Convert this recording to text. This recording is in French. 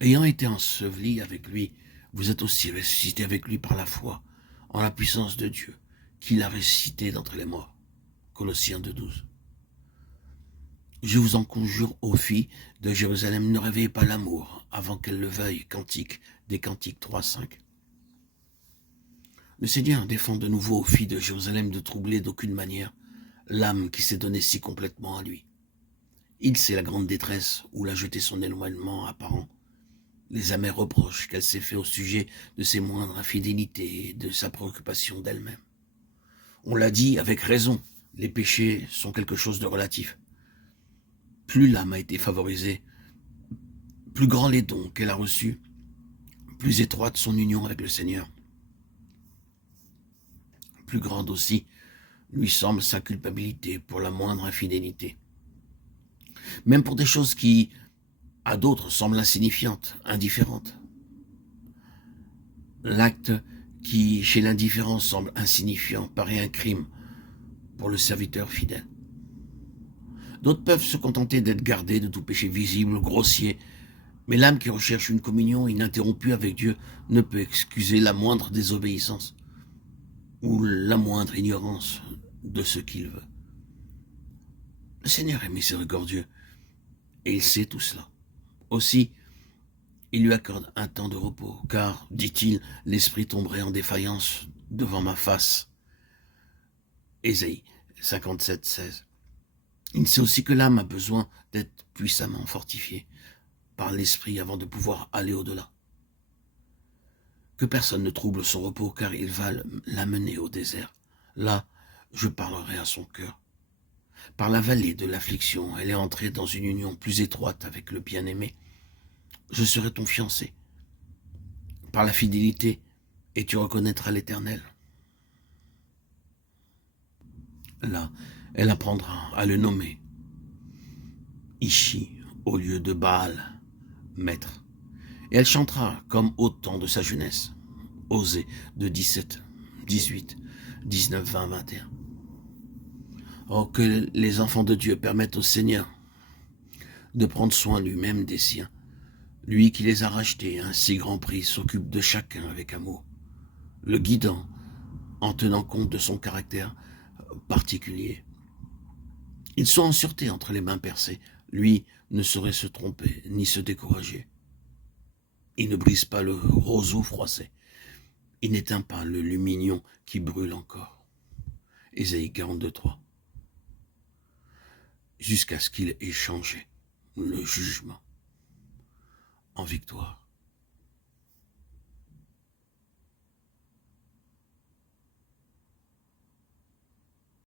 Ayant été enseveli avec lui, vous êtes aussi ressuscité avec lui par la foi, en la puissance de Dieu, qui l'a ressuscité d'entre les morts. Colossiens 2,12. Je vous en conjure, ô filles de Jérusalem, ne réveillez pas l'amour avant qu'elle le veuille. Cantique des Cantiques 3,5. Le Seigneur défend de nouveau aux filles de Jérusalem de troubler d'aucune manière l'âme qui s'est donnée si complètement à lui. Il sait la grande détresse où l'a jeté son éloignement apparent, les amers reproches qu'elle s'est fait au sujet de ses moindres infidélités et de sa préoccupation d'elle-même. On l'a dit avec raison, les péchés sont quelque chose de relatif. Plus l'âme a été favorisée, plus grands les dons qu'elle a reçus, plus étroite son union avec le Seigneur. Plus grande aussi lui semble sa culpabilité pour la moindre infidélité. Même pour des choses qui, à d'autres, semblent insignifiantes, indifférentes. L'acte qui, chez l'indifférent, semble insignifiant, paraît un crime pour le serviteur fidèle. D'autres peuvent se contenter d'être gardés de tout péché visible, grossier, mais l'âme qui recherche une communion ininterrompue avec Dieu ne peut excuser la moindre désobéissance ou la moindre ignorance de ce qu'il veut. Le Seigneur est miséricordieux et il sait tout cela. Aussi, il lui accorde un temps de repos, car, dit-il, l'esprit tomberait en défaillance devant ma face. Ésaïe 57,16. Il sait aussi que l'âme a besoin d'être puissamment fortifiée par l'esprit avant de pouvoir aller au-delà. Que personne ne trouble son repos, car il va l'amener au désert. Là, je parlerai à son cœur. Par la vallée de l'affliction, elle est entrée dans une union plus étroite avec le bien-aimé. Je serai ton fiancé. Par la fidélité, et tu reconnaîtras l'Éternel. Là, elle apprendra à le nommer Ishi au lieu de Baal, maître. Et elle chantera comme au temps de sa jeunesse. Osée de 17, 18, 19, 20, 21. Oh, que les enfants de Dieu permettent au Seigneur de prendre soin lui-même des siens. Lui qui les a rachetés à un si grand prix s'occupe de chacun avec amour, le guidant en tenant compte de son caractère particulier. Ils sont en sûreté entre les mains percées. Lui ne saurait se tromper ni se décourager. Il ne brise pas le roseau froissé. Il n'éteint pas le lumignon qui brûle encore. Ésaïe 42,3. Jusqu'à ce qu'il ait changé le jugement en victoire.